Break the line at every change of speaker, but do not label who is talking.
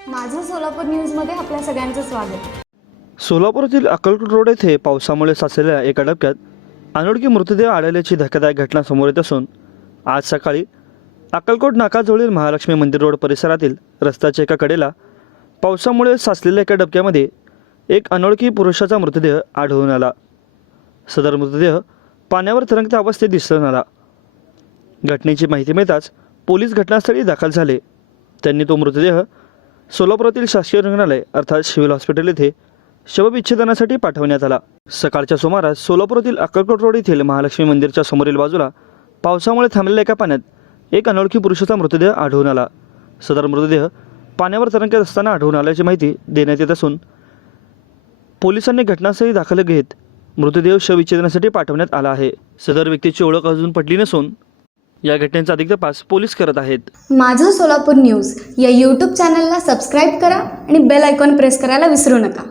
सोलापूर न्यूजमध्ये आपल्या सगळ्यांचं स्वागत.
सोलापूरातील अक्कलकोट रोड येथे पावसामुळे साचलेल्या एका डबक्यात अनोळखी मृतदेह आढळल्याची धक्कादायक घटना समोर येत असून आज सकाळी अक्कलकोट नाकाजवळील महालक्ष्मी मंदिर रोड परिसरातील रस्त्याच्या एका कडेला पावसामुळे साचलेल्या एका डबक्यामध्ये एक अनोळखी पुरुषाचा मृतदेह आढळून आला. सदर मृतदेह पाण्यावर तरंगत्या अवस्थेत दिसून आला घटनेची माहिती मिळताच पोलीस घटनास्थळी दाखल झाले. त्यांनी तो मृतदेह सोलापुरातील शासकीय रुग्णालय अर्थात सिव्हिल हॉस्पिटल येथे शवविच्छेदनासाठी पाठवण्यात आला. सकाळच्या सुमारास सोलापुरातील अक्कलकोट रोड येथील महालक्ष्मी मंदिरच्या समोरील बाजूला पावसामुळे थांबलेल्या एका पाण्यात एक अनोळखी पुरुषाचा मृतदेह आढळून आला. सदर मृतदेह पाण्यावर तरंगत असताना आढळून आल्याची माहिती देण्यात येत असून पोलिसांनी घटनास्थळी दाखल घेत मृतदेह शवविच्छेदनासाठी पाठवण्यात आला आहे. सदर व्यक्तीची ओळख अजून पटली नसून या घटनेचा अधिक तपास पोलीस करत आहेत.
माझं सोलापूर न्यूज या यूट्यूब चॅनलला सबस्क्राईब करा आणि बेल आयकॉन प्रेस करायला विसरू नका.